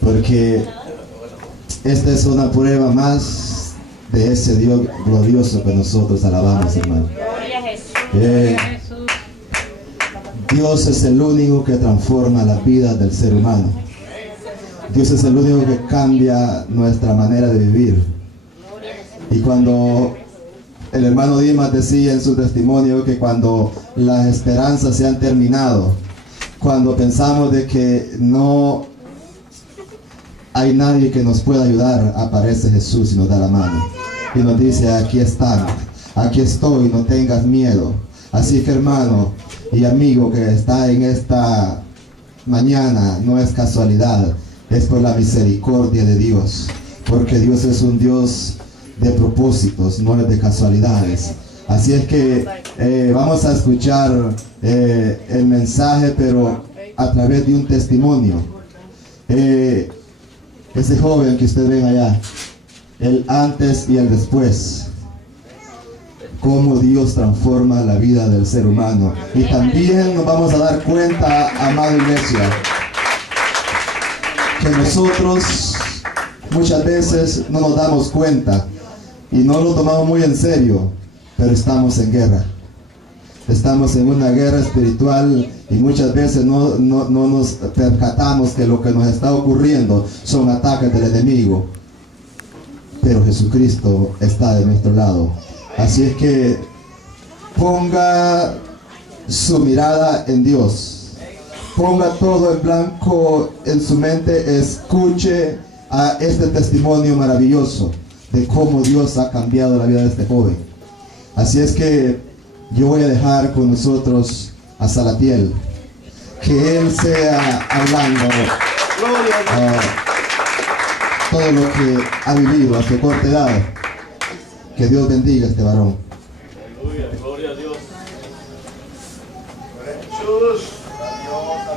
Porque esta es una prueba más de ese Dios glorioso que nosotros alabamos, hermano. Dios es el único que transforma la vida del ser humano. Dios es el único que cambia nuestra manera de vivir. Y cuando el hermano Dimas decía en su testimonio que cuando las esperanzas se han terminado, cuando pensamos de que no hay nadie que nos pueda ayudar, aparece Jesús y nos da la mano y nos dice: aquí están, aquí estoy, no tengas miedo. Así que, hermano y amigo que está en esta mañana, no es casualidad, es por la misericordia de Dios, porque Dios es un Dios de propósitos, no es de casualidades. Así es que vamos a escuchar el mensaje, pero a través de un testimonio. Ese joven que ustedes ven allá, el antes y el después, cómo Dios transforma la vida del ser humano. Y también nos vamos a dar cuenta, amada iglesia, que nosotros muchas veces no nos damos cuenta y no lo tomamos muy en serio, pero estamos en guerra. Estamos en una guerra espiritual y muchas veces no nos percatamos que lo que nos está ocurriendo son ataques del enemigo. Pero Jesucristo está de nuestro lado. Así es que ponga su mirada en Dios. Ponga todo en blanco en su mente. Escuche a este testimonio maravilloso de cómo Dios ha cambiado la vida de este joven. Así es que yo voy a dejar con nosotros a Salatiel, que él sea hablando todo lo que ha vivido a su corta edad. Que Dios bendiga a este varón. Aleluya, gloria a Dios.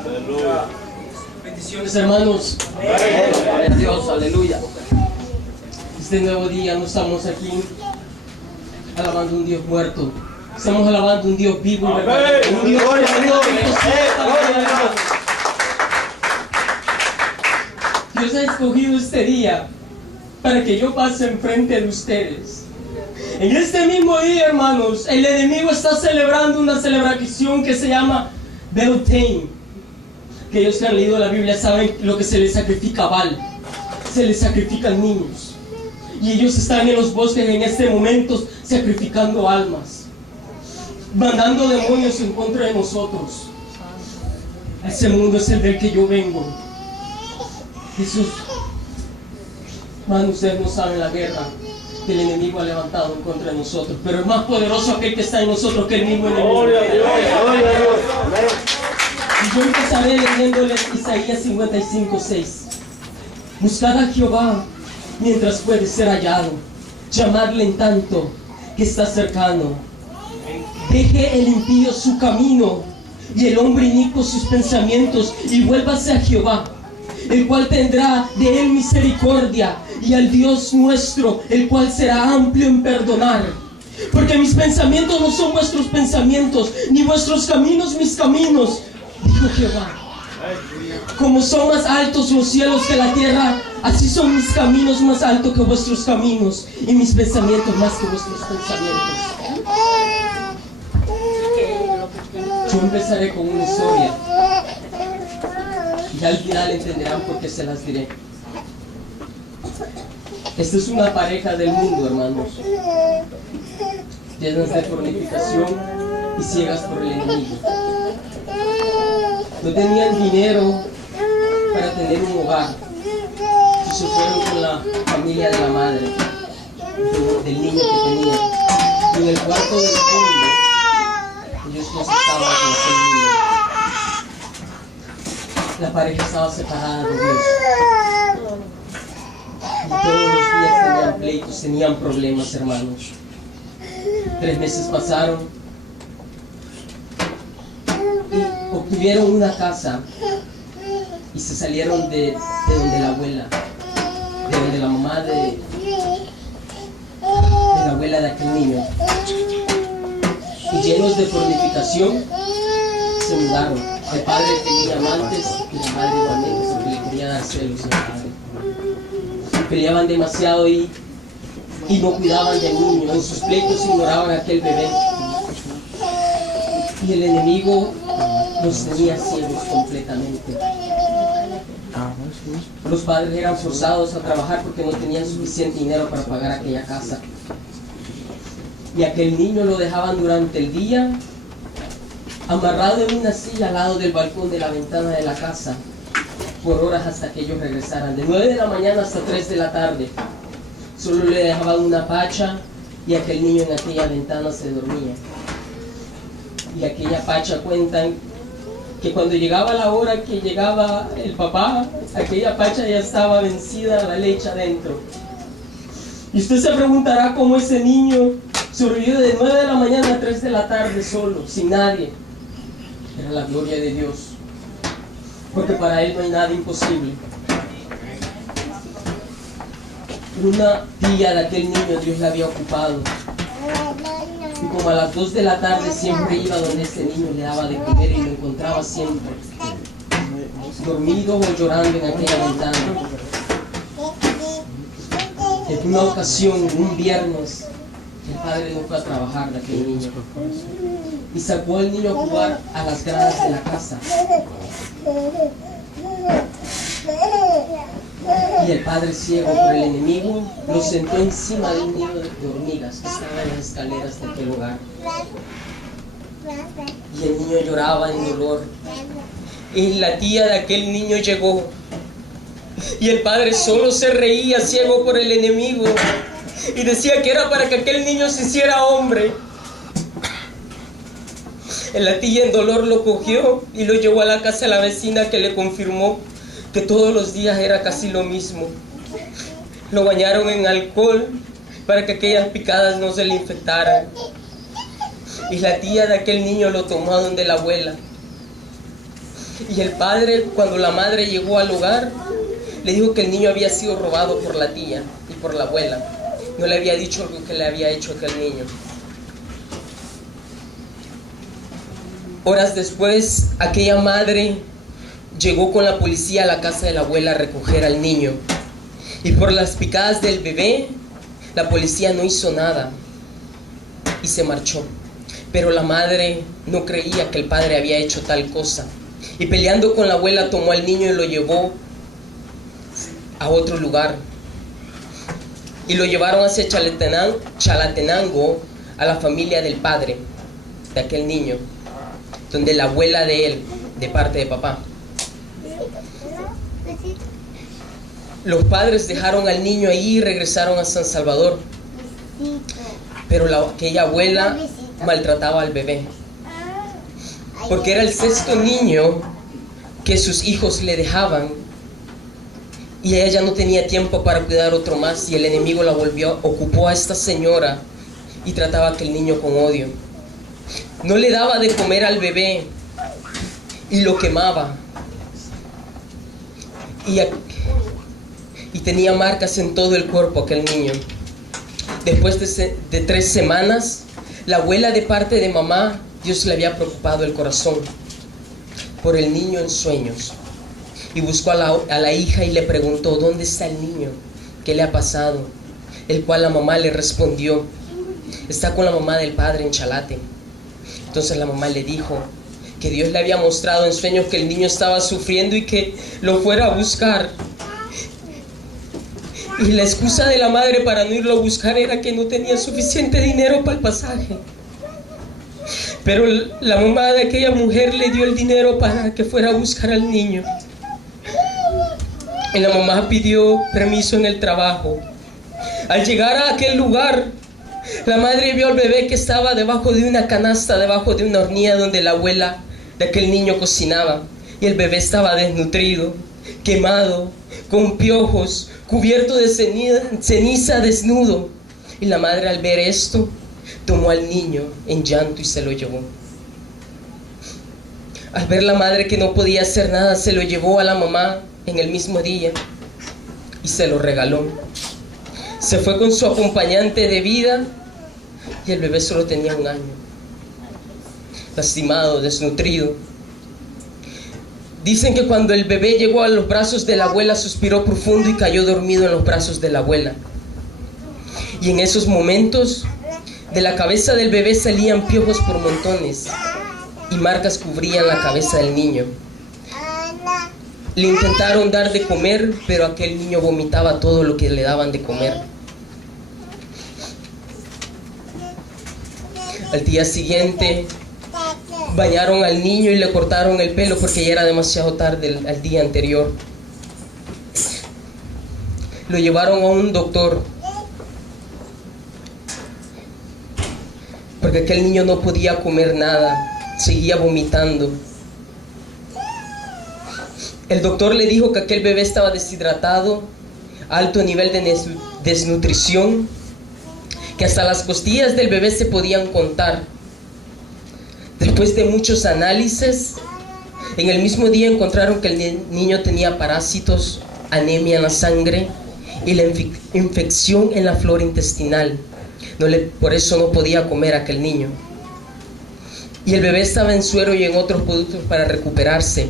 Aleluya. Bendiciones, hermanos. Gloria a Dios, aleluya. Este nuevo día no estamos aquí alabando un Dios muerto. Estamos alabando un Dios vivo. Un Dios Gloria a Dios. Dios ha escogido este día para que yo pase enfrente de ustedes. En este mismo día, hermanos, el enemigo está celebrando una celebración que se llama Beltane. Aquellos que han leído la Biblia saben lo que se les sacrifica a Baal. Se les sacrifican niños. Y ellos están en los bosques en este momento sacrificando almas, mandando demonios en contra de nosotros. Ese mundo es el del que yo vengo. Jesús, hermano, ustedes no saben la guerra que el enemigo ha levantado en contra de nosotros, pero es más poderoso aquel que está en nosotros que el mismo enemigo. Gloria a Dios, gloria a Dios. Y yo empezaré leyéndoles Isaías 55:6. Buscad a Jehová mientras puede ser hallado, llamadle en tanto que está cercano. Deje el impío su camino y el hombre inicuo sus pensamientos, y vuélvase a Jehová, el cual tendrá de él misericordia, y al Dios nuestro, el cual será amplio en perdonar. Porque mis pensamientos no son vuestros pensamientos, ni vuestros caminos mis caminos, dijo Jehová. Como son más altos los cielos que la tierra, así son mis caminos más altos que vuestros caminos, y mis pensamientos más que vuestros pensamientos. Yo empezaré con una historia, y al final entenderán por qué se las diré. Esta es una pareja del mundo, hermanos, llenas de fornicación y ciegas por el enemigo. No tenían dinero para tener un hogar y se fueron con la familia de la madre, del niño que tenían. Y en el cuarto del fondo ellos no estaban con aquel niño. La pareja estaba separada de Dios. Y todos los días tenían pleitos, tenían problemas, hermanos. 3 meses pasaron y obtuvieron una casa y se salieron de donde la abuela, de donde la mamá de la abuela de aquel niño. Y llenos de fornicación se mudaron. El padre tenía amantes y la madre igualmente, porque le quería celos del padre. Peleaban demasiado y no cuidaban del niño. En sus pleitos ignoraban a aquel bebé. Y el enemigo los tenía ciegos completamente. Los padres eran forzados a trabajar porque no tenían suficiente dinero para pagar aquella casa. Y aquel niño lo dejaban durante el día amarrado en una silla al lado del balcón de la ventana de la casa por horas hasta que ellos regresaran, de 9 de la mañana hasta 3 de la tarde. Solo le dejaban una pacha y aquel niño en aquella ventana se dormía. Y aquella pacha cuentan que cuando llegaba la hora que llegaba el papá, aquella pacha ya estaba vencida, la leche adentro. Y usted se preguntará cómo ese niño sobrevivió de 9 de la mañana a 3 de la tarde solo, sin nadie. Era la gloria de Dios, porque para Él no hay nada imposible. Una tía de aquel niño Dios la había ocupado, y como a las 2 de la tarde siempre iba donde este niño, le daba de comer y lo encontraba siempre dormido o llorando en aquella ventana. En una ocasión, un viernes, el padre no fue a trabajar de aquel niño y sacó al niño a jugar a las gradas de la casa. Y el padre, ciego por el enemigo, lo sentó encima de un nido de hormigas que estaba en las escaleras de aquel hogar. Y el niño lloraba en dolor. Y la tía de aquel niño llegó. Y el padre solo se reía, ciego por el enemigo, y decía que era para que aquel niño se hiciera hombre. La tía en dolor lo cogió y lo llevó a la casa de la vecina, que le confirmó que todos los días era casi lo mismo. Lo bañaron en alcohol para que aquellas picadas no se le infectaran. Y la tía de aquel niño lo tomó a donde la abuela. Y el padre, cuando la madre llegó al hogar, le dijo que el niño había sido robado por la tía y por la abuela. No le había dicho lo que le había hecho aquel niño. Horas después, aquella madre llegó con la policía a la casa de la abuela a recoger al niño. Y por las picadas del bebé, la policía no hizo nada y se marchó. Pero la madre no creía que el padre había hecho tal cosa. Y peleando con la abuela, tomó al niño y lo llevó a otro lugar. Y lo llevaron hacia Chalatenango, a la familia del padre de aquel niño, donde la abuela de él, de parte de papá. Los padres dejaron al niño ahí y regresaron a San Salvador. Pero aquella abuela maltrataba al bebé, porque era el 6º niño que sus hijos le dejaban, y ella ya no tenía tiempo para cuidar otro más, y el enemigo la ocupó a esta señora y trataba a aquel niño con odio. No le daba de comer al bebé y lo quemaba, y tenía marcas en todo el cuerpo aquel niño. Después de 3 semanas, la abuela, de parte de mamá, Dios le había preocupado el corazón por el niño en sueños, y buscó a la hija y le preguntó: ¿dónde está el niño? ¿Qué le ha pasado? El cual la mamá le respondió: está con la mamá del padre en Chalate. Entonces la mamá le dijo que Dios le había mostrado en sueños que el niño estaba sufriendo y que lo fuera a buscar. Y la excusa de la madre para no irlo a buscar era que no tenía suficiente dinero para el pasaje. Pero la mamá de aquella mujer le dio el dinero para que fuera a buscar al niño. Y la mamá pidió permiso en el trabajo. Al llegar a aquel lugar, la madre vio al bebé que estaba debajo de una canasta, debajo de una hornilla donde la abuela de aquel niño cocinaba. Y el bebé estaba desnutrido, quemado, con piojos, cubierto de ceniza, desnudo. Y la madre, al ver esto, tomó al niño en llanto y se lo llevó. Al ver la madre que no podía hacer nada, se lo llevó a la mamá en el mismo día y se lo regaló. Se fue con su acompañante de vida y el bebé solo tenía 1 año, lastimado, desnutrido. Dicen que cuando el bebé llegó a los brazos de la abuela, suspiró profundo y cayó dormido en los brazos de la abuela. Y en esos momentos, de la cabeza del bebé salían piojos por montones y marcas cubrían la cabeza del niño. Le intentaron dar de comer, pero aquel niño vomitaba todo lo que le daban de comer. Al día siguiente, bañaron al niño y le cortaron el pelo porque ya era demasiado tarde al día anterior. Lo llevaron a un doctor porque aquel niño no podía comer nada, seguía vomitando. El doctor le dijo que aquel bebé estaba deshidratado, alto nivel de desnutrición, que hasta las costillas del bebé se podían contar. Después de muchos análisis, en el mismo día encontraron que el niño tenía parásitos, anemia en la sangre y la infección en la flora intestinal. Por eso no podía comer aquel niño. Y el bebé estaba en suero y en otros productos para recuperarse,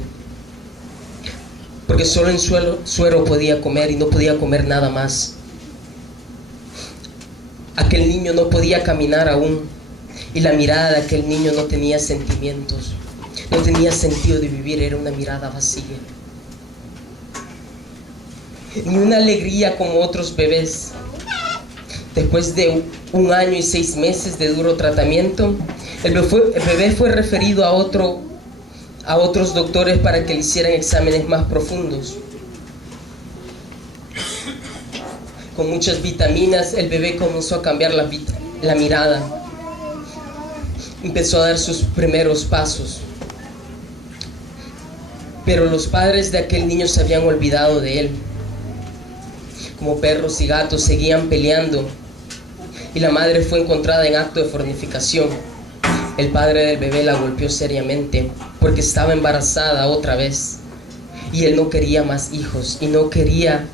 porque solo en suero podía comer y no podía comer nada más. Aquel niño no podía caminar aún, y la mirada de aquel niño no tenía sentimientos, no tenía sentido de vivir, era una mirada vacía. Ni una alegría como otros bebés. Después de 1 año y 6 meses de duro tratamiento, el bebé fue referido a otros doctores para que le hicieran exámenes más profundos. Con muchas vitaminas, el bebé comenzó a cambiar la mirada. Empezó a dar sus primeros pasos. Pero los padres de aquel niño se habían olvidado de él. Como perros y gatos seguían peleando. Y la madre fue encontrada en acto de fornicación. El padre del bebé la golpeó seriamente porque estaba embarazada otra vez. Y él no quería más hijos y no creía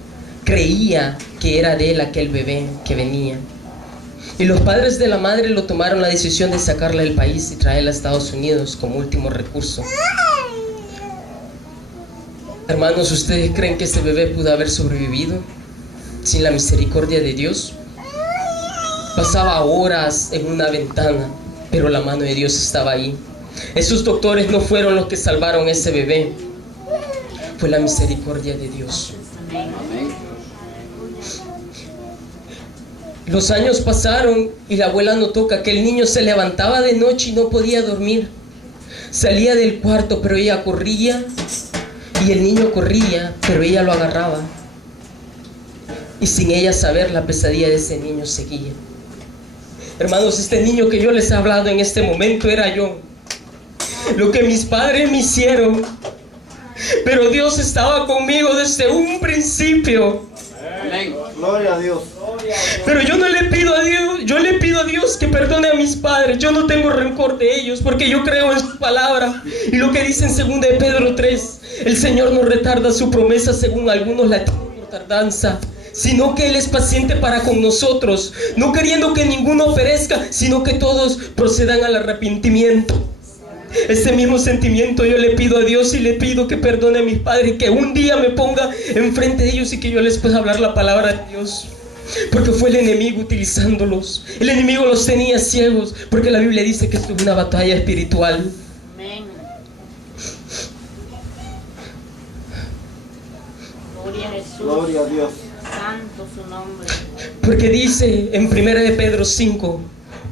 que era de él aquel bebé que venía. Y los padres de la madre lo tomaron la decisión de sacarla del país y traerla a Estados Unidos como último recurso. Hermanos, ¿ustedes creen que este bebé pudo haber sobrevivido sin la misericordia de Dios? Pasaba horas en una ventana, pero la mano de Dios estaba ahí. Esos doctores no fueron los que salvaron a ese bebé, fue la misericordia de Dios. Los años pasaron y la abuela notó que aquel niño se levantaba de noche y no podía dormir. Salía del cuarto, pero ella corría, y el niño corría, pero ella lo agarraba. Y sin ella saber, la pesadilla de ese niño seguía. Hermanos, este niño que yo les he hablado en este momento era yo. Lo que mis padres me hicieron. Pero Dios estaba conmigo desde un principio. Amén. Gloria a Dios. Pero yo no le pido a Dios, yo le pido a Dios que perdone a mis padres. Yo no tengo rencor de ellos porque yo creo en su palabra. Y lo que dice en 2 de Pedro 3, el Señor no retarda su promesa según algunos la tienen por tardanza, sino que Él es paciente para con nosotros, no queriendo que ninguno perezca, sino que todos procedan al arrepentimiento. Este mismo sentimiento yo le pido a Dios y le pido que perdone a mis padres, que un día me ponga enfrente de ellos y que yo les pueda hablar la palabra de Dios. Porque fue el enemigo utilizándolos. El enemigo los tenía ciegos, porque la Biblia dice que esto es una batalla espiritual. Amén. Gloria a Jesús. Gloria a Dios. Santo su nombre. Porque dice en 1 de Pedro 5: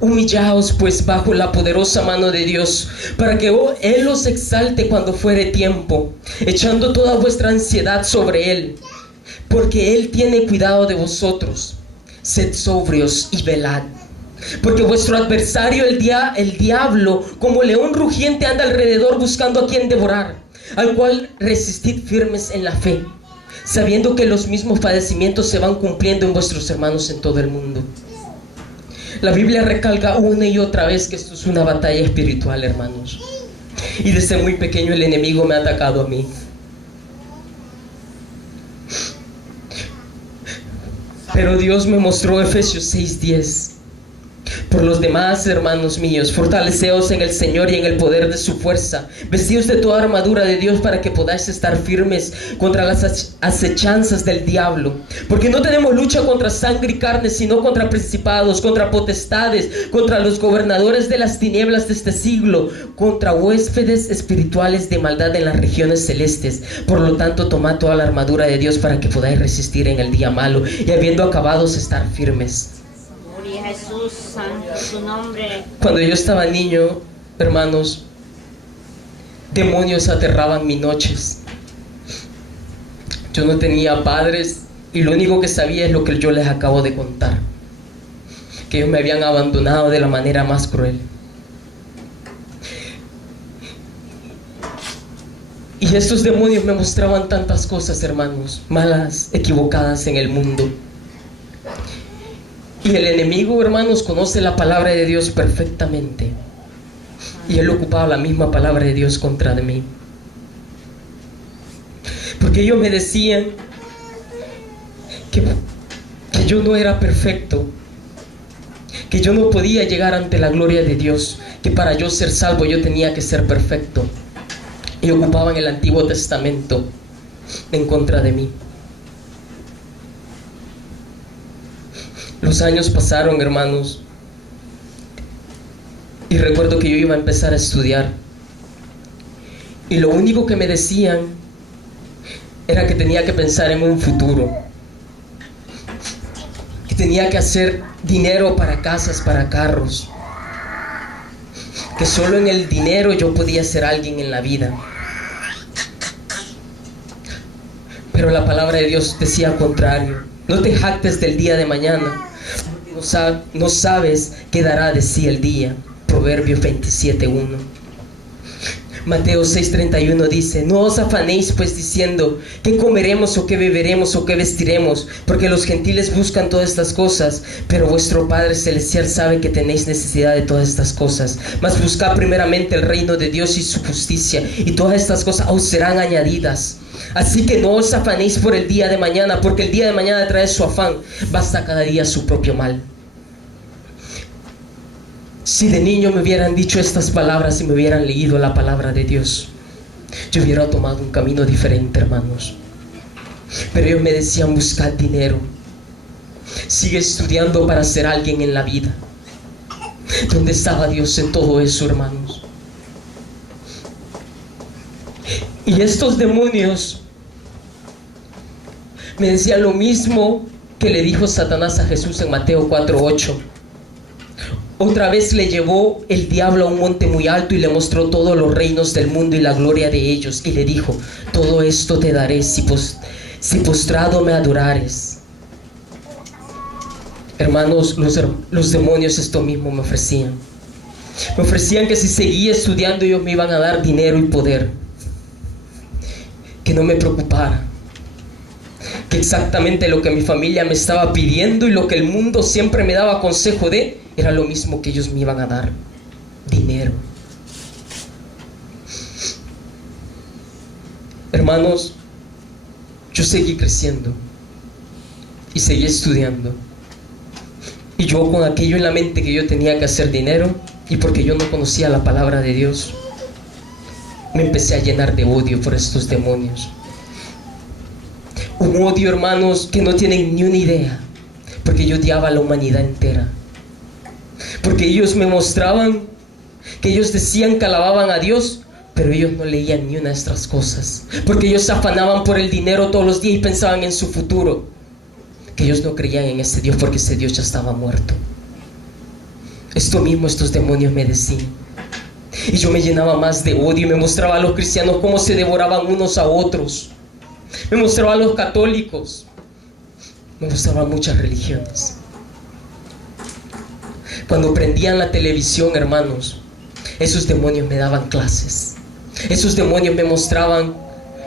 humillaos pues bajo la poderosa mano de Dios, para que Él os exalte cuando fuere tiempo, echando toda vuestra ansiedad sobre Él, porque Él tiene cuidado de vosotros. Sed sobrios y velad, porque vuestro adversario el diablo, como león rugiente, anda alrededor buscando a quien devorar, al cual resistid firmes en la fe, sabiendo que los mismos padecimientos se van cumpliendo en vuestros hermanos en todo el mundo. La Biblia recalca una y otra vez que esto es una batalla espiritual, hermanos. Y desde muy pequeño el enemigo me ha atacado a mí. Pero Dios me mostró Efesios 6:10. Por los demás, hermanos míos, fortaleceos en el Señor y en el poder de su fuerza. Vestidos de toda armadura de Dios para que podáis estar firmes contra las acechanzas del diablo. Porque no tenemos lucha contra sangre y carne, sino contra principados, contra potestades, contra los gobernadores de las tinieblas de este siglo, contra huéspedes espirituales de maldad en las regiones celestes. Por lo tanto, tomad toda la armadura de Dios para que podáis resistir en el día malo y habiendo acabados estar firmes. Gloria a Jesús, santo es su nombre. Cuando yo estaba niño, hermanos, demonios aterraban mis noches. Yo no tenía padres y lo único que sabía es lo que yo les acabo de contar, que ellos me habían abandonado de la manera más cruel. Y estos demonios me mostraban tantas cosas, hermanos, malas, equivocadas en el mundo. Y el enemigo, hermanos, conoce la palabra de Dios perfectamente. Y él ocupaba la misma palabra de Dios contra de mí. Porque ellos me decían que yo no era perfecto, que yo no podía llegar ante la gloria de Dios, que para yo ser salvo yo tenía que ser perfecto. Y ocupaban el Antiguo Testamento en contra de mí. Los años pasaron, hermanos, y recuerdo que yo iba a empezar a estudiar. Y lo único que me decían era que tenía que pensar en un futuro, que tenía que hacer dinero para casas, para carros, que solo en el dinero yo podía ser alguien en la vida. Pero la palabra de Dios decía al contrario: no te jactes del día de mañana, no sabes qué dará de sí el día. Proverbios 27:1. Mateo 6:31 dice: no os afanéis pues diciendo qué comeremos o qué beberemos o qué vestiremos, porque los gentiles buscan todas estas cosas, pero vuestro Padre Celestial sabe que tenéis necesidad de todas estas cosas. Mas buscad primeramente el reino de Dios y su justicia, y todas estas cosas os serán añadidas. Así que no os afanéis por el día de mañana, porque el día de mañana trae su afán. Basta cada día su propio mal. Si de niño me hubieran dicho estas palabras y me hubieran leído la palabra de Dios, yo hubiera tomado un camino diferente, hermanos. Pero ellos me decían: buscad dinero, sigue estudiando para ser alguien en la vida. ¿Dónde estaba Dios en todo eso, hermanos? Y estos demonios me decían lo mismo que le dijo Satanás a Jesús en Mateo 4:8. Otra vez le llevó el diablo a un monte muy alto y le mostró todos los reinos del mundo y la gloria de ellos, y le dijo: todo esto te daré si postrado me adorares. Hermanos, los demonios esto mismo me ofrecían. Me ofrecían que si seguía estudiando ellos me iban a dar dinero y poder, que no me preocupara, que exactamente lo que mi familia me estaba pidiendo y lo que el mundo siempre me daba consejo de, era lo mismo que ellos me iban a dar: dinero. Hermanos, yo seguí creciendo y seguí estudiando, y yo con aquello en la mente que yo tenía que hacer dinero, y porque yo no conocía la palabra de Dios, me empecé a llenar de odio por estos demonios. Un odio, hermanos, que no tienen ni una idea, porque yo odiaba a la humanidad entera. Porque ellos me mostraban que ellos decían que alababan a Dios, pero ellos no leían ni una de estas cosas. Porque ellos se afanaban por el dinero todos los días y pensaban en su futuro, que ellos no creían en ese Dios, porque ese Dios ya estaba muerto. Esto mismo estos demonios me decían. Y yo me llenaba más de odio y me mostraba a los cristianos cómo se devoraban unos a otros. Me mostraba a los católicos. Me mostraba muchas religiones. Cuando prendían la televisión, hermanos, esos demonios me daban clases. Esos demonios me mostraban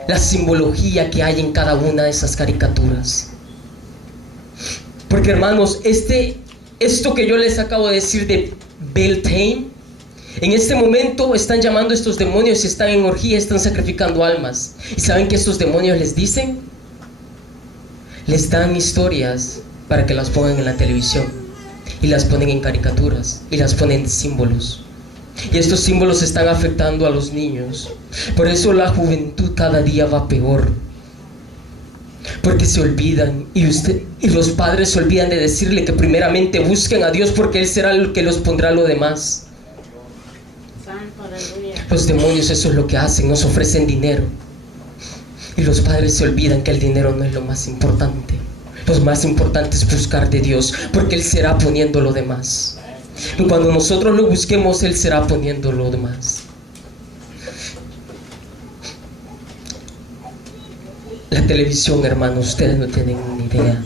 la simbología que hay en cada una de esas caricaturas. Porque, hermanos, esto que yo les acabo de decir de Beltane, en este momento están llamando a estos demonios y están en orgía, están sacrificando almas. ¿Y saben qué estos demonios les dicen? Les dan historias para que las pongan en la televisión. y las ponen en caricaturas y las ponen en símbolos. Y estos símbolos están afectando a los niños. Por eso la juventud cada día va peor. Porque se olvidan y los padres se olvidan de decirle que primeramente busquen a Dios, porque Él será el que los pondrá lo demás. Santo, aleluya. Los demonios eso es lo que hacen, nos ofrecen dinero. Y los padres se olvidan que el dinero no es lo más importante. Lo más importante es buscar de Dios, porque Él será poniendo lo demás. Y cuando nosotros lo busquemos, Él será poniendo lo demás. La televisión, hermanos, ustedes no tienen ni idea.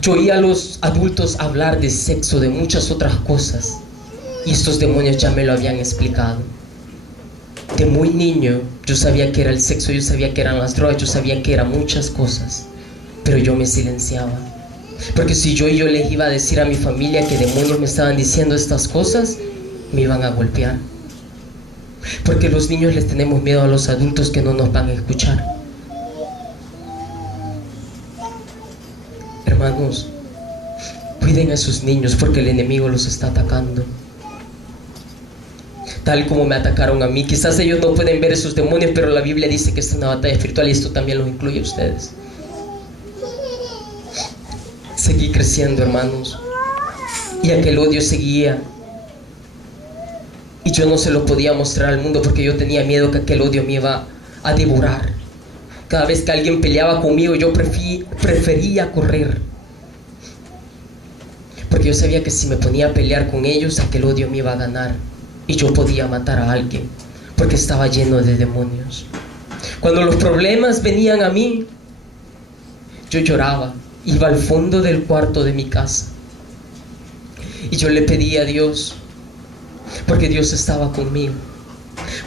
Yo oía a los adultos hablar de sexo, de muchas otras cosas, y estos demonios ya me lo habían explicado. De muy niño yo sabía que era el sexo, yo sabía que eran las drogas, yo sabía que eran muchas cosas, pero yo me silenciaba. Porque si yo les iba a decir a mi familia que demonios me estaban diciendo estas cosas, me iban a golpear. Porque los niños les tenemos miedo a los adultos que no nos van a escuchar. Hermanos, cuiden a sus niños porque el enemigo los está atacando. Tal como me atacaron a mí. Quizás ellos no pueden ver esos demonios, pero la Biblia dice que esta es una batalla espiritual y esto también los incluye a ustedes. Seguí creciendo, hermanos, y aquel odio seguía, y yo no se lo podía mostrar al mundo porque yo tenía miedo que aquel odio me iba a devorar. Cada vez que alguien peleaba conmigo, yo prefería correr, porque yo sabía que si me ponía a pelear con ellos, aquel odio me iba a ganar y yo podía matar a alguien, porque estaba lleno de demonios. Cuando los problemas venían a mí, yo lloraba. Iba al fondo del cuarto de mi casa y yo le pedía a Dios, porque Dios estaba conmigo.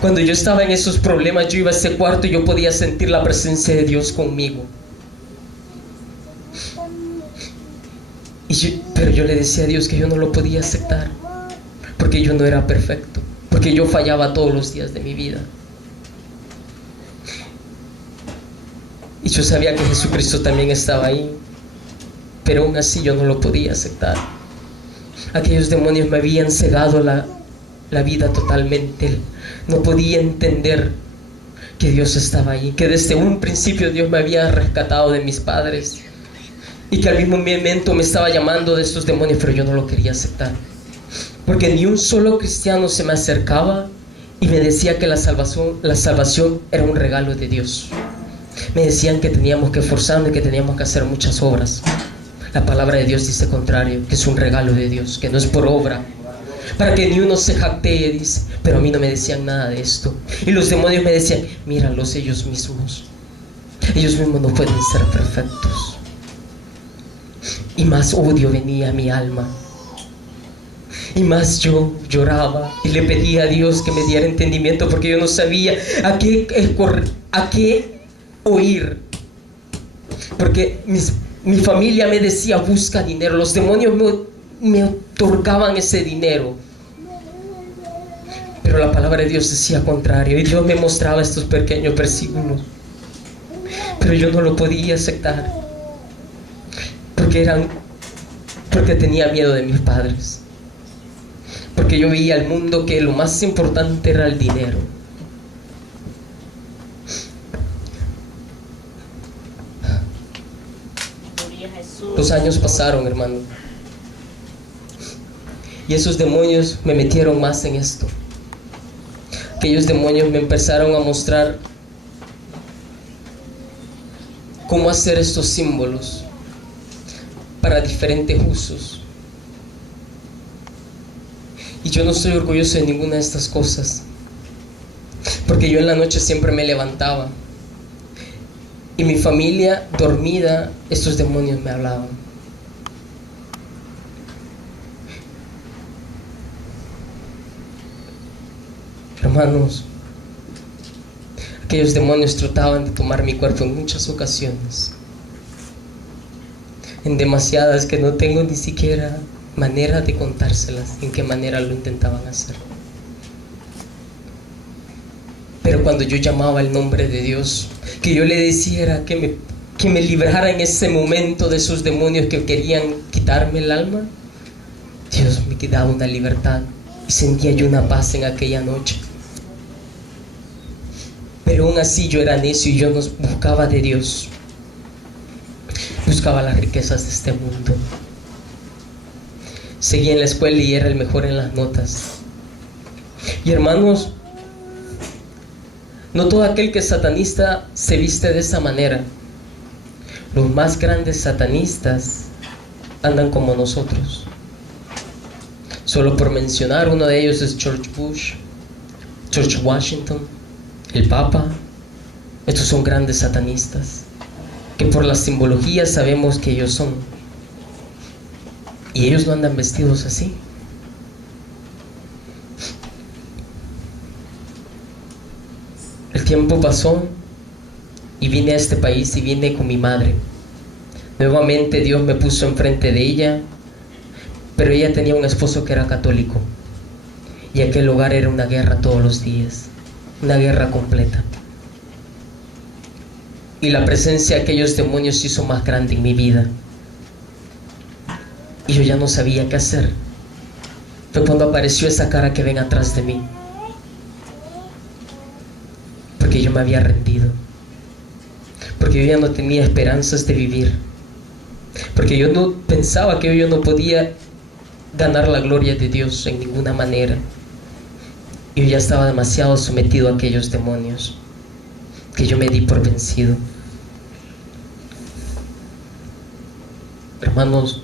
Cuando yo estaba en esos problemas, yo iba a ese cuarto y yo podía sentir la presencia de Dios conmigo. Pero yo le decía a Dios que yo no lo podía aceptar, porque yo no era perfecto, porque yo fallaba todos los días de mi vida. Y yo sabía que Jesucristo también estaba ahí, pero aún así yo no lo podía aceptar. Aquellos demonios me habían cegado la vida totalmente. No podía entender que Dios estaba ahí, que desde un principio Dios me había rescatado de mis padres y que al mismo momento me estaba llamando de estos demonios, pero yo no lo quería aceptar, porque ni un solo cristiano se me acercaba y me decía que la salvación era un regalo de Dios. Me decían que teníamos que esforzarnos y que teníamos que hacer muchas obras. La palabra de Dios dice contrario, que es un regalo de Dios, que no es por obra, para que ni uno se jactee, dice. Pero a mí no me decían nada de esto. Y los demonios me decían, míralos ellos mismos no pueden ser perfectos. Y más odio venía a mi alma, y más yo lloraba y le pedía a Dios que me diera entendimiento, porque yo no sabía a qué oír, porque mi familia me decía, busca dinero. Los demonios me otorgaban ese dinero, pero la palabra de Dios decía contrario, y Dios me mostraba estos pequeños versículos, pero yo no lo podía aceptar, porque tenía miedo de mis padres, porque yo veía al mundo que lo más importante era el dinero. Los años pasaron, hermano, y esos demonios me metieron más en esto. Aquellos demonios me empezaron a mostrar cómo hacer estos símbolos para diferentes usos. Y yo no estoy orgulloso de ninguna de estas cosas, porque yo en la noche siempre me levantaba y mi familia dormida, estos demonios me hablaban. Hermanos, aquellos demonios trataban de tomar mi cuerpo en muchas ocasiones, en demasiadas que no tengo ni siquiera manera de contárselas en qué manera lo intentaban hacer. Pero cuando yo llamaba el nombre de Dios, que yo le decía que me librara en ese momento de esos demonios que querían quitarme el alma, Dios me daba una libertad y sentía yo una paz en aquella noche. Pero aún así yo era necio y yo no buscaba de Dios. Buscaba las riquezas de este mundo. Seguía en la escuela y era el mejor en las notas. Y hermanos, no todo aquel que es satanista se viste de esa manera. Los más grandes satanistas andan como nosotros. Solo por mencionar, uno de ellos es George Bush, George Washington, el Papa. Estos son grandes satanistas, que por la simbología sabemos que ellos son. Y ellos no andan vestidos así. El tiempo pasó y vine a este país y vine con mi madre. Nuevamente Dios me puso enfrente de ella, pero ella tenía un esposo que era católico. Y aquel hogar era una guerra todos los días, una guerra completa. Y la presencia de aquellos demonios se hizo más grande en mi vida. Y yo ya no sabía qué hacer. Fue cuando apareció esa cara que ven atrás de mí. Porque yo me había rendido. Porque yo ya no tenía esperanzas de vivir. Porque yo no pensaba que yo no podía ganar la gloria de Dios en ninguna manera. Yo ya estaba demasiado sometido a aquellos demonios, que yo me di por vencido. Hermanos,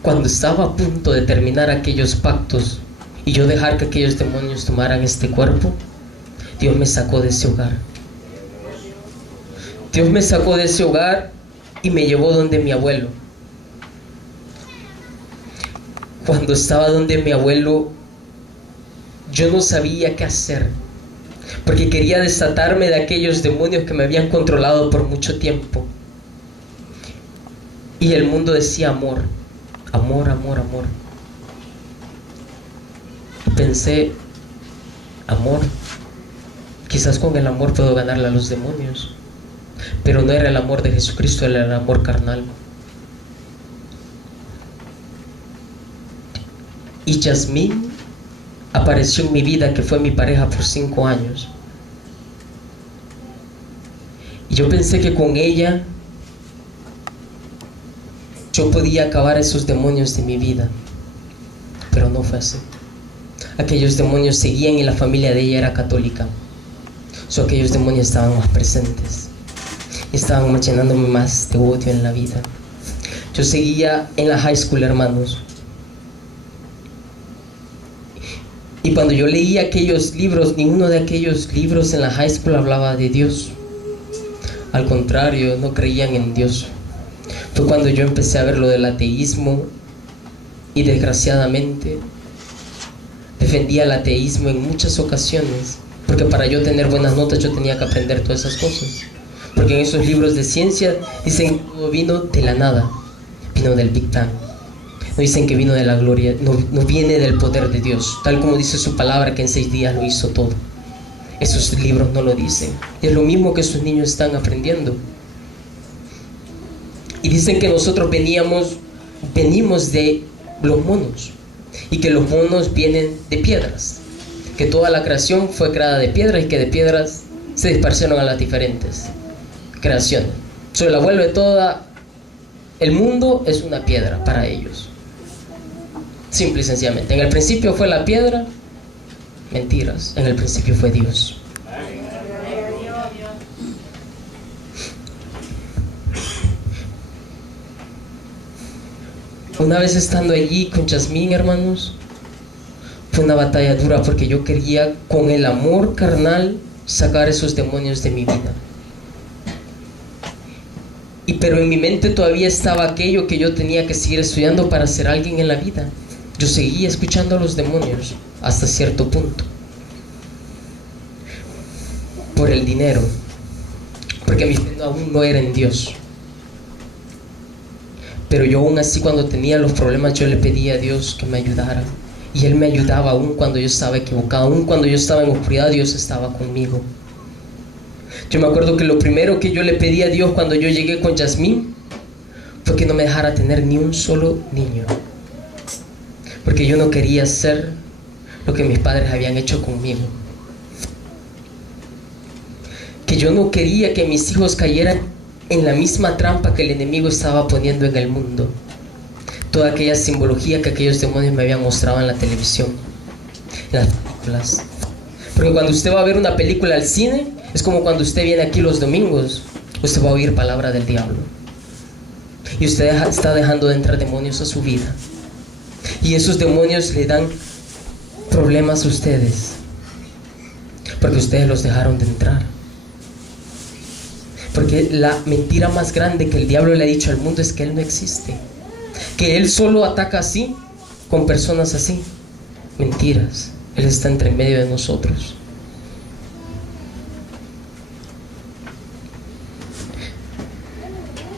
cuando estaba a punto de terminar aquellos pactos y yo dejar que aquellos demonios tomaran este cuerpo, Dios me sacó de ese hogar. Dios me sacó de ese hogar y me llevó donde mi abuelo. Cuando estaba donde mi abuelo, yo no sabía qué hacer, porque quería desatarme de aquellos demonios que me habían controlado por mucho tiempo. Y el mundo decía amor, amor, amor, amor. Y pensé, amor, quizás con el amor puedo ganarle a los demonios. Pero no era el amor de Jesucristo, era el amor carnal. Y Yasmín apareció en mi vida, que fue mi pareja por 5 años. Y yo pensé que con ella yo podía acabar esos demonios de mi vida. Pero no fue así. Aquellos demonios seguían y la familia de ella era católica. Aquellos demonios estaban más presentes. Estaban llenándome más de odio en la vida. Yo seguía en la high school, hermanos. Y cuando yo leía aquellos libros, ninguno de aquellos libros en la high school hablaba de Dios. Al contrario, no creían en Dios. Fue cuando yo empecé a ver lo del ateísmo y desgraciadamente defendía el ateísmo en muchas ocasiones, porque para yo tener buenas notas yo tenía que aprender todas esas cosas. Porque en esos libros de ciencia dicen que todo vino de la nada, vino del Big Bang. No dicen que vino de la gloria, no viene del poder de Dios, tal como dice su palabra, que en 6 días lo hizo todo. Esos libros no lo dicen. Y es lo mismo que esos niños están aprendiendo. Y dicen que nosotros venimos de los monos, y que los monos vienen de piedras, que toda la creación fue creada de piedras y que de piedras se dispersaron a las diferentes creaciones. El abuelo de todo el mundo es una piedra para ellos. Simple y sencillamente. En el principio fue la piedra. Mentiras. En el principio fue Dios. Una vez estando allí con Yasmín, hermanos, fue una batalla dura, porque yo quería con el amor carnal sacar esos demonios de mi vida. Pero en mi mente todavía estaba aquello que yo tenía que seguir estudiando para ser alguien en la vida. Yo seguía escuchando a los demonios hasta cierto punto. Por el dinero. Porque mi fe aún no era en Dios. Pero yo aún así, cuando tenía los problemas, yo le pedía a Dios que me ayudara. Y Él me ayudaba aún cuando yo estaba equivocado. Aún cuando yo estaba en oscuridad, Dios estaba conmigo. Yo me acuerdo que lo primero que yo le pedí a Dios cuando yo llegué con Yasmín fue que no me dejara tener ni un solo niño, porque yo no quería hacer lo que mis padres habían hecho conmigo, que yo no quería que mis hijos cayeran en la misma trampa que el enemigo estaba poniendo en el mundo, toda aquella simbología que aquellos demonios me habían mostrado en la televisión, en las películas. Porque cuando usted va a ver una película al cine, es como cuando usted viene aquí los domingos, usted va a oír palabra del diablo, y usted está dejando de entrar demonios a su vida, y esos demonios le dan problemas a ustedes, porque ustedes los dejaron de entrar. Porque la mentira más grande que el diablo le ha dicho al mundo es que él no existe, que él solo ataca así, con personas así. Mentiras, él está entre medio de nosotros.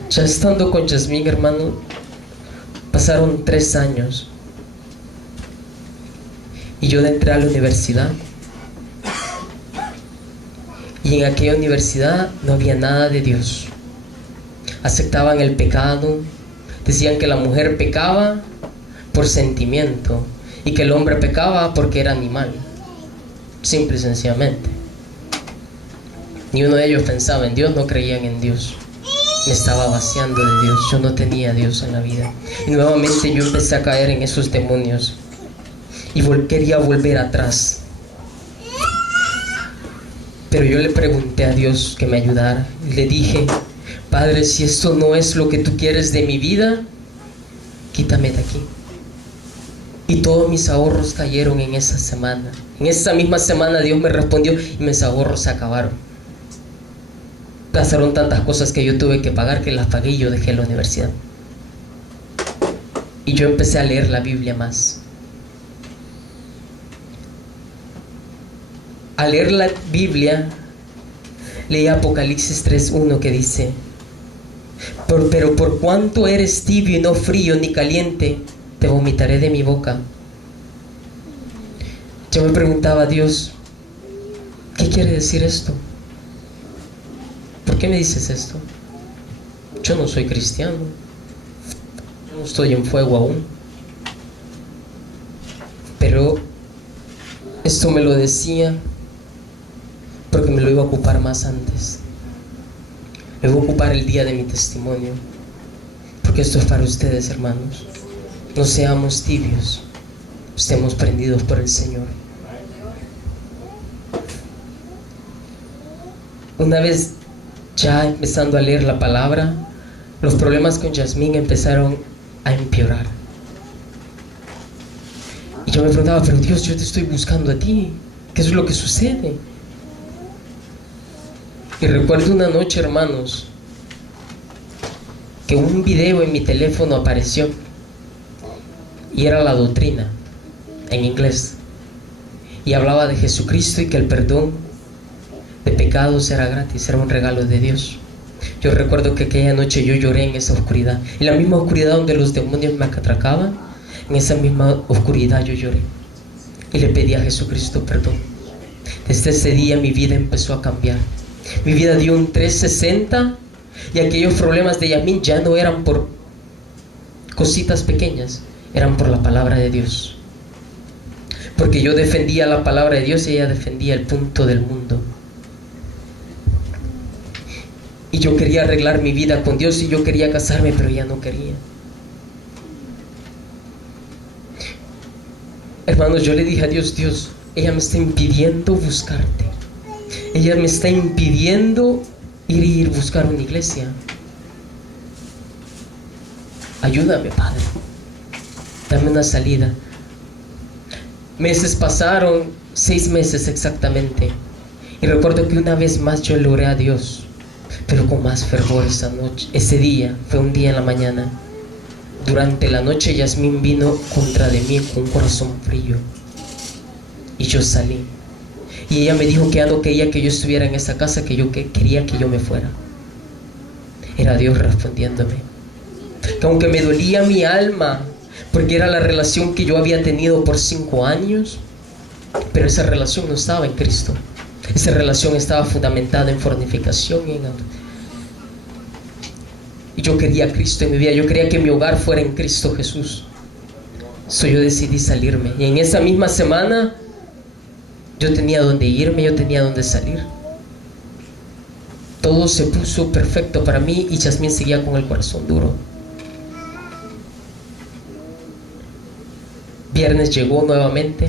Ya estando con Yasmín, hermano, pasaron 3 años y yo entré a la universidad, y en aquella universidad no había nada de Dios. Aceptaban el pecado, decían que la mujer pecaba por sentimiento y que el hombre pecaba porque era animal, simple y sencillamente. Ni uno de ellos pensaba en Dios, no creían en Dios. Me estaba vaciando de Dios, yo no tenía a Dios en la vida, y nuevamente yo empecé a caer en esos demonios y quería volver atrás. Pero yo le pregunté a Dios que me ayudara y le dije: Padre, si esto no es lo que tú quieres de mi vida, quítame de aquí. Y todos mis ahorros cayeron en esa semana. En esa misma semana Dios me respondió y mis ahorros se acabaron. Pasaron tantas cosas que yo tuve que pagar que las pagué y yo dejé la universidad. Y yo empecé a leer la Biblia más. Al leer la Biblia, leí Apocalipsis 3:1 que dice: pero por cuanto eres tibio y no frío ni caliente, te vomitaré de mi boca. Yo me preguntaba: Dios, ¿qué quiere decir esto? ¿Por qué me dices esto? Yo no soy cristiano, yo no estoy en fuego aún. Pero esto me lo decía porque me lo iba a ocupar más antes. Me voy a ocupar el día de mi testimonio, porque esto es para ustedes, hermanos. No seamos tibios, estemos prendidos por el Señor. Una vez ya empezando a leer la palabra, los problemas con Yasmín empezaron a empeorar. Y yo me preguntaba: pero Dios, yo te estoy buscando a ti, ¿qué es lo que sucede? Y recuerdo una noche, hermanos, que un video en mi teléfono apareció y era la doctrina en inglés, y hablaba de Jesucristo y que el perdón de pecados era gratis, era un regalo de Dios. Yo recuerdo que aquella noche yo lloré en esa oscuridad, en la misma oscuridad donde los demonios me atracaban. En esa misma oscuridad yo lloré y le pedí a Jesucristo perdón. Desde ese día mi vida empezó a cambiar. Mi vida dio un 360 y aquellos problemas de Yasmín ya no eran por cositas pequeñas, eran por la palabra de Dios. Porque yo defendía la palabra de Dios y ella defendía el punto del mundo. Y yo quería arreglar mi vida con Dios y yo quería casarme, pero ella no quería. Hermanos, yo le dije a Dios: Dios, ella me está impidiendo buscarte. Ella me está impidiendo ir a buscar una iglesia. Ayúdame, Padre. Dame una salida. Meses pasaron, 6 meses exactamente. Y recuerdo que una vez más yo le oré a Dios, pero con más fervor esa noche. Ese día, fue un día en la mañana. Durante la noche Yasmín vino contra de mí con un corazón frío. Y yo salí. Y ella me dijo que ya no quería que yo estuviera en esa casa, que quería que yo me fuera. Era Dios respondiéndome. Que aunque me dolía mi alma, porque era la relación que yo había tenido por 5 años, pero esa relación no estaba en Cristo. Esa relación estaba fundamentada en fornicación y Y yo quería a Cristo en mi vida, yo quería que mi hogar fuera en Cristo Jesús. Yo decidí salirme. Y en esa misma semana yo tenía donde irme, yo tenía donde salir. Todo se puso perfecto para mí y Yasmín seguía con el corazón duro. Viernes llegó nuevamente.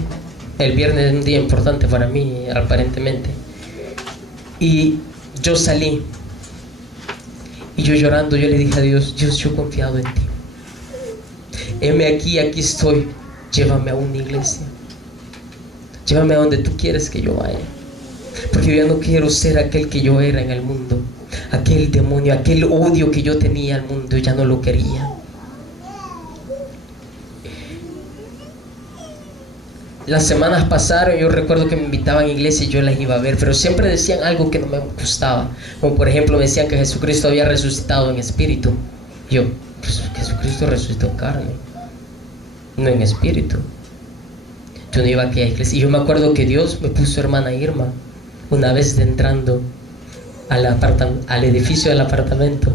El viernes es un día importante para mí, aparentemente. Y yo salí. Y yo llorando, yo le dije a Dios, Dios, yo he confiado en ti. Heme aquí estoy. Llévame a una iglesia. Llévame a donde tú quieres que yo vaya. Porque yo ya no quiero ser aquel que yo era en el mundo. Aquel demonio, aquel odio que yo tenía al mundo, ya no lo quería. Las semanas pasaron, yo recuerdo que me invitaban a iglesia y yo las iba a ver, pero siempre decían algo que no me gustaba. Como por ejemplo me decían que Jesucristo había resucitado en espíritu. Yo, pues Jesucristo resucitó en carne, no en espíritu. Yo no iba a aquella iglesia. Y yo me acuerdo que Dios me puso hermana Irma una vez entrando al edificio del apartamento,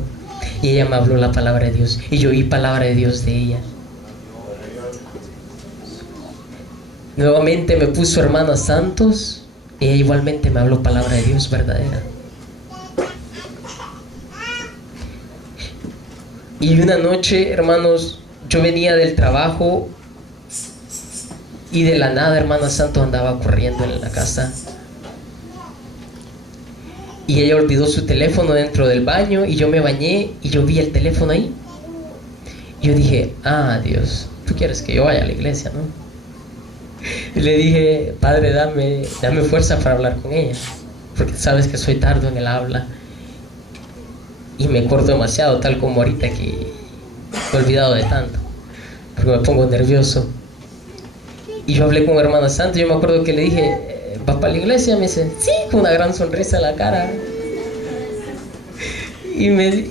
y ella me habló la palabra de Dios y yo oí palabra de Dios de ella. Nuevamente me puso hermana Santos y ella igualmente me habló palabra de Dios verdadera. Y una noche, hermanos, yo venía del trabajo y de la nada hermana Santos andaba corriendo en la casa. Y ella olvidó su teléfono dentro del baño y yo me bañé y yo vi el teléfono ahí. Y yo dije, ah, Dios, tú quieres que yo vaya a la iglesia, ¿no? Y le dije, Padre, dame fuerza para hablar con ella, porque sabes que soy tardo en el habla y me corto demasiado, tal como ahorita que me he olvidado de tanto, porque me pongo nervioso. Y yo hablé con hermana Santa y yo me acuerdo que le dije, ¿vas para la iglesia? Me dice, sí, con una gran sonrisa en la cara. Y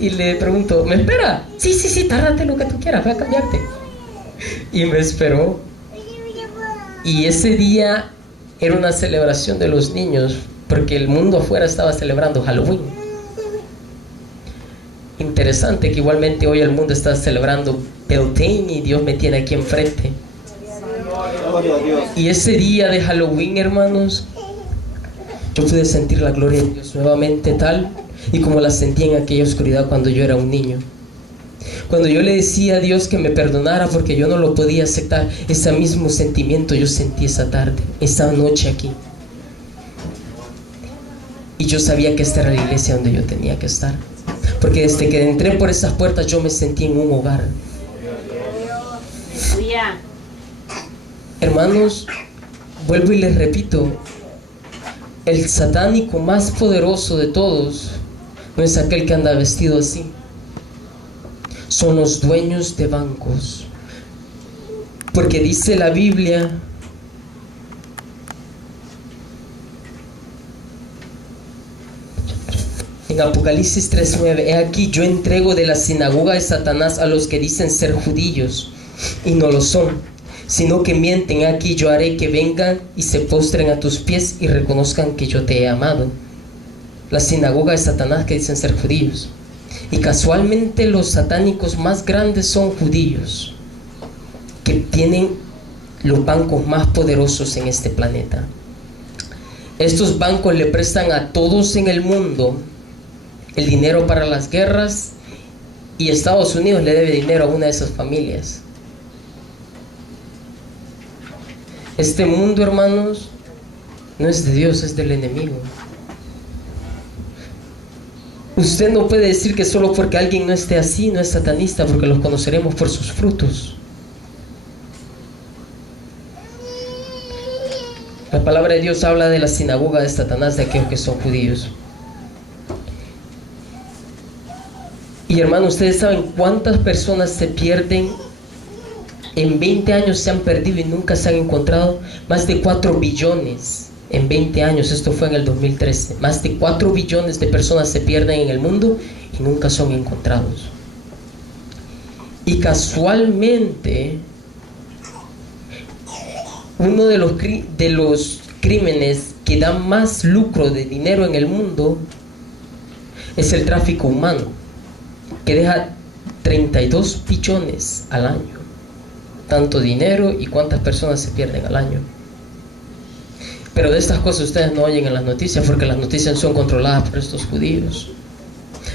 le pregunto, ¿me espera? Sí, tárdate lo que tú quieras, voy a cambiarte. Y me esperó. Y ese día era una celebración de los niños, porque el mundo afuera estaba celebrando Halloween. Interesante que igualmente hoy el mundo está celebrando Beltane y Dios me tiene aquí enfrente. Y ese día de Halloween, hermanos, yo pude sentir la gloria de Dios nuevamente tal y como la sentí en aquella oscuridad cuando yo era un niño. Cuando yo le decía a Dios que me perdonara porque yo no lo podía aceptar, ese mismo sentimiento yo sentí esa tarde, esa noche aquí. Y yo sabía que esta era la iglesia donde yo tenía que estar, porque desde que entré por esas puertas yo me sentí en un hogar. Hermanos, vuelvo y les repito, el satánico más poderoso de todos no es aquel que anda vestido así. Son los dueños de bancos. Porque dice la Biblia en Apocalipsis 3:9, he aquí yo entrego de la sinagoga de Satanás a los que dicen ser judíos y no lo son, sino que mienten. He aquí yo haré que vengan y se postren a tus pies y reconozcan que yo te he amado. La sinagoga de Satanás que dicen ser judíos. Y casualmente los satánicos más grandes son judíos, que tienen los bancos más poderosos en este planeta. Estos bancos le prestan a todos en el mundo el dinero para las guerras, y Estados Unidos le debe dinero a una de esas familias. Este mundo, hermanos, no es de Dios, es del enemigo. Usted no puede decir que solo porque alguien no esté así no es satanista, porque los conoceremos por sus frutos. La palabra de Dios habla de la sinagoga de Satanás, de aquellos que son judíos. Y hermanos, ustedes saben cuántas personas se pierden. En 20 años se han perdido y nunca se han encontrado. Más de 4 billones en 20 años, esto fue en el 2013. Más de 4 billones de personas se pierden en el mundo y nunca son encontrados. Y casualmente, uno de los crímenes que da más lucro de dinero en el mundo es el tráfico humano. que deja 32 billones al año. Tanto dinero y cuántas personas se pierden al año. Pero de estas cosas ustedes no oyen en las noticias, porque las noticias son controladas por estos judíos.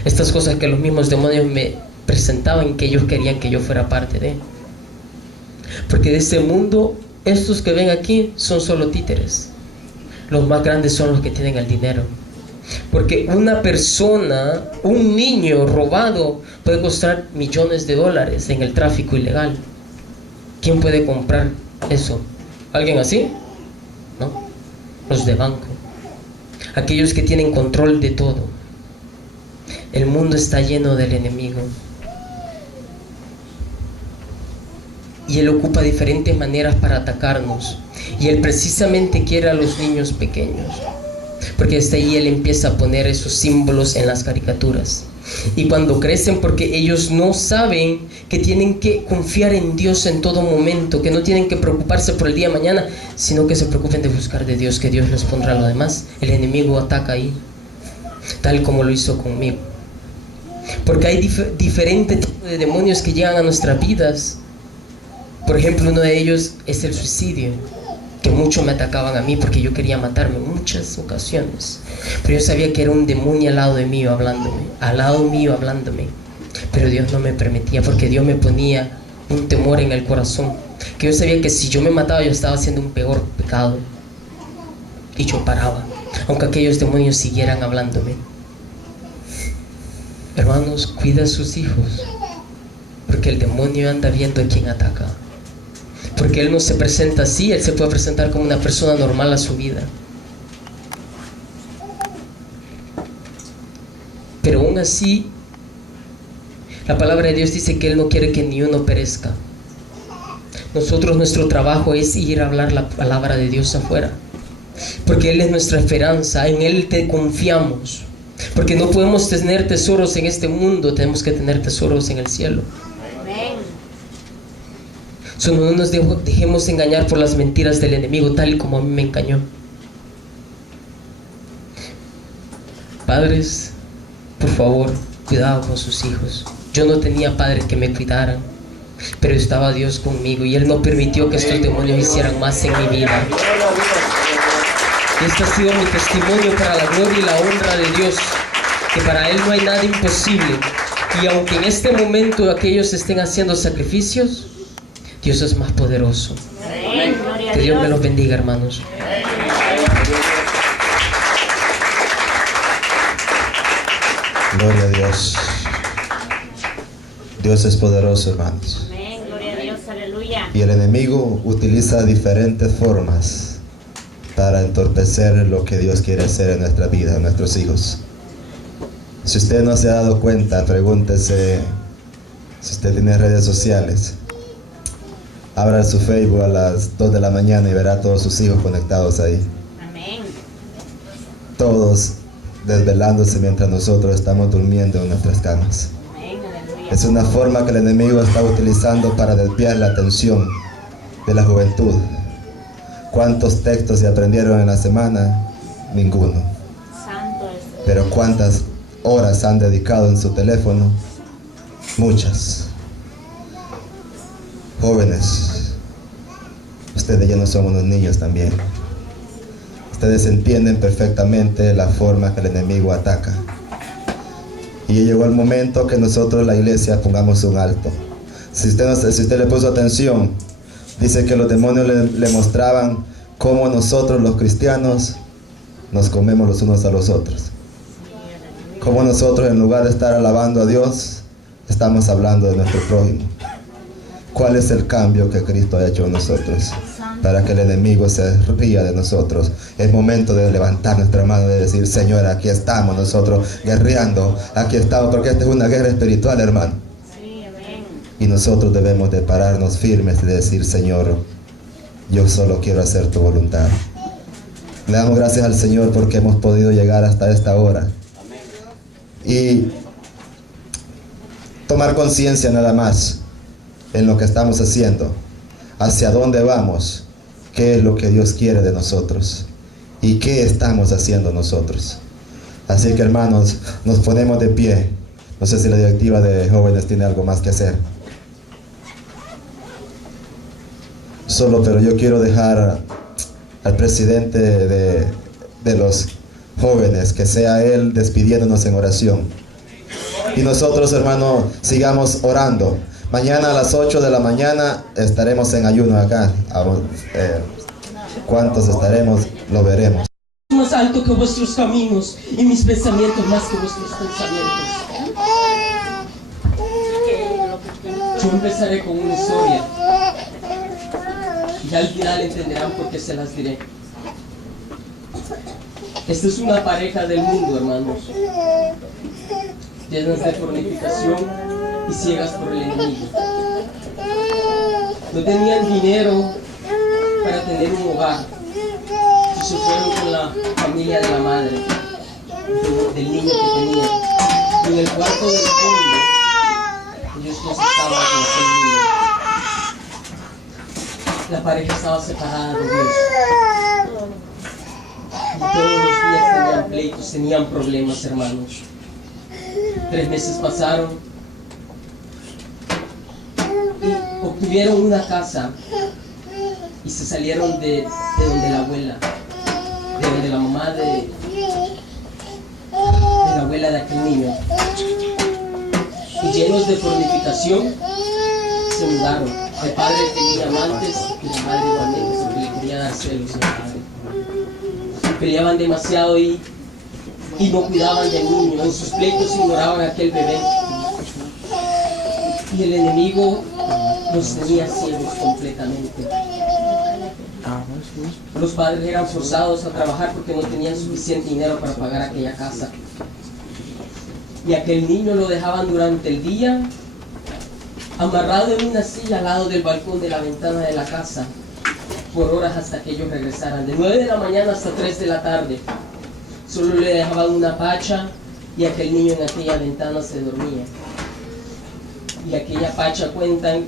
Estas cosas que los mismos demonios me presentaban, que ellos querían que yo fuera parte de. Porque de ese mundo, estos que ven aquí son solo títeres. Los más grandes son los que tienen el dinero. Porque una persona, un niño robado puede costar millones de dólares en el tráfico ilegal. ¿Quién puede comprar eso? ¿Alguien así? No. Los de banco. Aquellos que tienen control de todo. El mundo está lleno del enemigo. Y él ocupa diferentes maneras para atacarnos. Y él precisamente quiere a los niños pequeños. Porque desde ahí él empieza a poner esos símbolos en las caricaturas. Y cuando crecen, porque ellos no saben que tienen que confiar en Dios en todo momento, que no tienen que preocuparse por el día de mañana, sino que se preocupen de buscar de Dios, que Dios les pondrá lo demás. El enemigo ataca ahí, tal como lo hizo conmigo. Porque hay diferentes tipos de demonios que llegan a nuestras vidas. Por ejemplo, uno de ellos es el suicidio, que muchos me atacaban a mí porque yo quería matarme en muchas ocasiones. Pero yo sabía que era un demonio al lado mío hablándome. Pero Dios no me permitía, porque Dios me ponía un temor en el corazón, que yo sabía que si yo me mataba, yo estaba haciendo un peor pecado. Y yo paraba, aunque aquellos demonios siguieran hablándome. Hermanos, cuida a sus hijos, porque el demonio anda viendo a quién ataca. Porque él no se presenta así, él se puede presentar como una persona normal a su vida. Pero aún así, la palabra de Dios dice que él no quiere que ni uno perezca. Nosotros, nuestro trabajo es ir a hablar la palabra de Dios afuera, porque él es nuestra esperanza, en él te confiamos. Porque no podemos tener tesoros en este mundo, tenemos que tener tesoros en el cielo. No nos dejemos engañar por las mentiras del enemigo, tal y como a mí me engañó. Padres, por favor, cuidado con sus hijos. Yo no tenía padres que me cuidaran, pero estaba Dios conmigo y Él no permitió que estos demonios hicieran más en mi vida. Y este ha sido mi testimonio para la gloria y la honra de Dios, que para Él no hay nada imposible. Y aunque en este momento aquellos estén haciendo sacrificios, Dios es más poderoso. Que Dios me los bendiga, hermanos. Gloria a Dios. Dios es poderoso, hermanos. Amén, gloria a Dios, aleluya. Y el enemigo utiliza diferentes formas para entorpecer lo que Dios quiere hacer en nuestra vida, en nuestros hijos. Si usted no se ha dado cuenta, pregúntese si usted tiene redes sociales. Abra su Facebook a las 2 de la mañana y verá a todos sus hijos conectados ahí. Amén. Todos desvelándose mientras nosotros estamos durmiendo en nuestras camas. Amén, aleluya. Es una forma que el enemigo está utilizando para desviar la atención de la juventud. ¿Cuántos textos se aprendieron en la semana? Ninguno. Santo es. Pero ¿cuántas horas han dedicado en su teléfono? Muchas. Jóvenes, ustedes ya no son unos niños también. Ustedes entienden perfectamente la forma que el enemigo ataca. Y ya llegó el momento que nosotros, la iglesia, pongamos un alto. Si usted le puso atención, dice que los demonios le mostraban cómo nosotros, los cristianos, nos comemos los unos a los otros. Cómo nosotros, en lugar de estar alabando a Dios, estamos hablando de nuestro prójimo. ¿Cuál es el cambio que Cristo ha hecho en nosotros? Para que el enemigo se ría de nosotros. Es momento de levantar nuestra mano y de decir: Señor, aquí estamos nosotros guerreando. Aquí estamos, porque esta es una guerra espiritual, hermano. Sí, amén. Y nosotros debemos de pararnos firmes y decir: Señor, yo solo quiero hacer tu voluntad. Le damos gracias al Señor porque hemos podido llegar hasta esta hora. Y tomar conciencia nada más en lo que estamos haciendo, hacia dónde vamos, qué es lo que Dios quiere de nosotros y qué estamos haciendo nosotros. Así que, hermanos, nos ponemos de pie No sé si la directiva de jóvenes tiene algo más que hacer. Pero yo quiero dejar al presidente de los jóvenes, que sea él despidiéndonos en oración. Y nosotros, hermanos, sigamos orando. Mañana a las 8 de la mañana estaremos en ayuno acá. ¿Cuántos estaremos? Lo veremos. Más alto que vuestros caminos y mis pensamientos más que vuestros pensamientos. Yo empezaré con una historia y al final entenderán por qué se las diré. Esta es una pareja del mundo, hermanos, llenas de fornicación y ciegas por el enemigo. No tenían dinero para tener un hogar y se fueron con la familia de la madre, del niño que tenía. Y en el cuarto del fondo ellos dos estaban con ese niño. La pareja estaba separada de Dios. Y todos los días tenían pleitos, tenían problemas, hermanos. 3 meses pasaron y obtuvieron una casa y se salieron de donde la abuela, de donde la mamá de la abuela de aquel niño. Y llenos de fornicación se mudaron. El padre tenía amantes y la madre igualmente, porque le quería dar celos al padre. Peleaban demasiado y no cuidaban del niño. En sus pleitos ignoraban a aquel bebé. Y el enemigo los tenía ciegos completamente. Los padres eran forzados a trabajar porque no tenían suficiente dinero para pagar aquella casa. Y aquel niño lo dejaban durante el día amarrado en una silla al lado del balcón de la ventana de la casa por horas hasta que ellos regresaran, de 9 de la mañana hasta 3 de la tarde. Solo le dejaban una pacha y aquel niño en aquella ventana se dormía. Y aquella pacha cuentan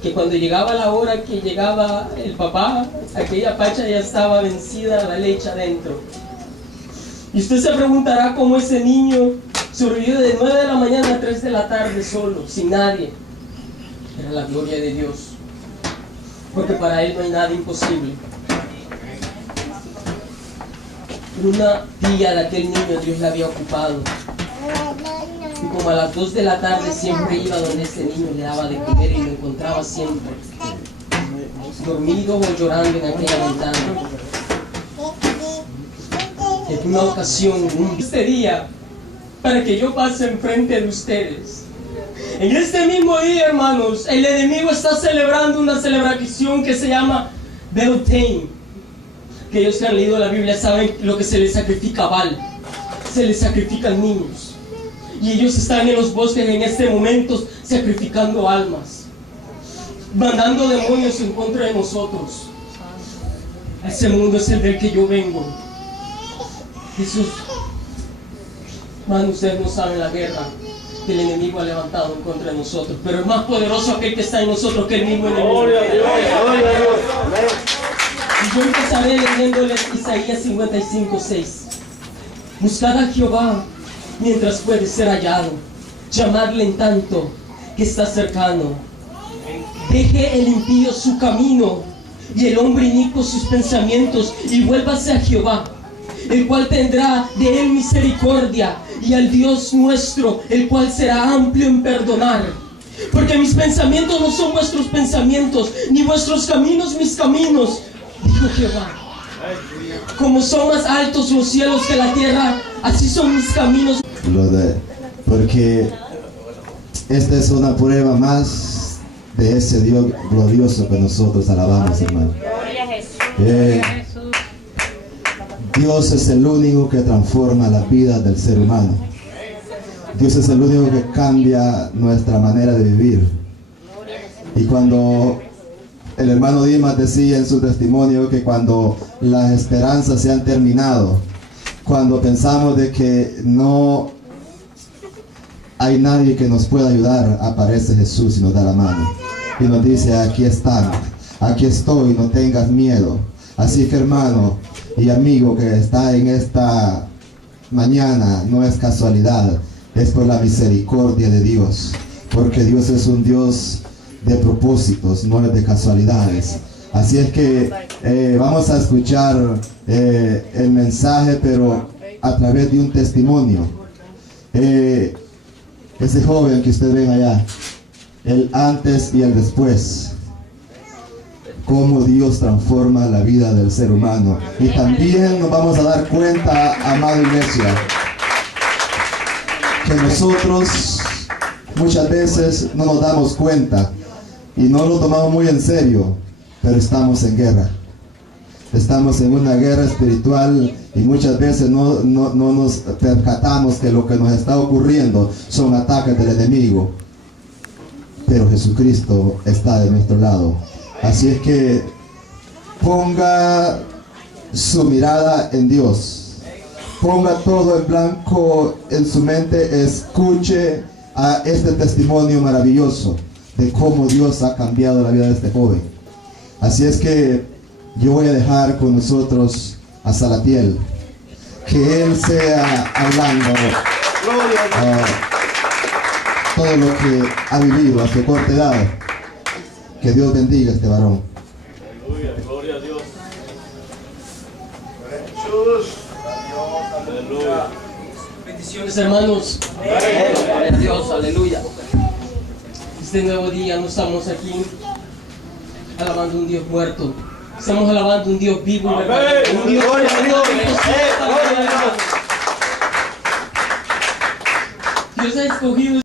que cuando llegaba la hora que llegaba el papá, aquella pacha ya estaba vencida, la leche adentro. Y usted se preguntará cómo ese niño sobrevivió de 9 de la mañana a 3 de la tarde solo, sin nadie. Era la gloria de Dios, porque para Él no hay nada imposible. En una día de aquel niño Dios la había ocupado. Y como a las 2 de la tarde siempre iba donde ese niño, le daba de comer y lo encontraba siempre dormido o llorando en aquella ventana. En una ocasión, este día, para que yo pase enfrente de ustedes. En este mismo día, hermanos, el enemigo está celebrando una celebración que se llama Beltane. Que ellos que han leído la Biblia saben lo que se les sacrifica a Baal. Se les sacrifican niños. Y ellos están en los bosques en este momento sacrificando almas, mandando demonios en contra de nosotros. Ese mundo es el del que yo vengo. Jesús, hermano, ustedes no saben la guerra que el enemigo ha levantado en contra de nosotros, pero es más poderoso aquel que está en nosotros que el mismo enemigo. Gloria a Dios, gloria a Dios. Y yo empezaré leyéndoles Isaías 55:6. Buscad a Jehová mientras puede ser hallado, llamadle en tanto que está cercano. Deje el impío su camino y el hombre inicuo sus pensamientos, y vuélvase a Jehová, el cual tendrá de él misericordia, y al Dios nuestro, el cual será amplio en perdonar. Porque mis pensamientos no son vuestros pensamientos, ni vuestros caminos mis caminos, dijo Jehová. Como son más altos los cielos que la tierra, así son mis caminos. Porque esta es una prueba más de ese Dios glorioso que nosotros alabamos, hermano. Gloria a Jesús. Dios es el único que transforma la vida del ser humano. Dios es el único que cambia nuestra manera de vivir. Y cuando el hermano Dimas decía en su testimonio que cuando las esperanzas se han terminado, cuando pensamos de que no hay nadie que nos pueda ayudar, aparece Jesús y nos da la mano y nos dice: aquí están, aquí estoy, no tengas miedo. Así que, hermano y amigo que está en esta mañana, no es casualidad es por la misericordia de Dios, porque Dios es un Dios de propósitos, no es de casualidades. Así es que vamos a escuchar el mensaje, pero a través de un testimonio. Ese joven que ustedes ven allá, el antes y el después, cómo Dios transforma la vida del ser humano. Y también nos vamos a dar cuenta, amada iglesia, que nosotros muchas veces no nos damos cuenta y no lo tomamos muy en serio, pero estamos en guerra. Estamos en una guerra espiritual y muchas veces no nos percatamos que lo que nos está ocurriendo son ataques del enemigo. Pero Jesucristo está de nuestro lado. Así es que ponga su mirada en Dios. Ponga todo en blanco en su mente. Escuche a este testimonio maravilloso de cómo Dios ha cambiado la vida de este joven. Así es que yo voy a dejar con nosotros a Salatiel, que él sea hablando todo lo que ha vivido a su corta edad. Que Dios bendiga a este varón. Aleluya, gloria a Dios. Jesús. Aleluya. Bendiciones, hermanos. Gloria a Dios, aleluya. Este nuevo día no estamos aquí alabando un Dios muerto. Estamos alabando un Dios vivo. Amén. Un Dios Gloria a Dios. Dios ha escogido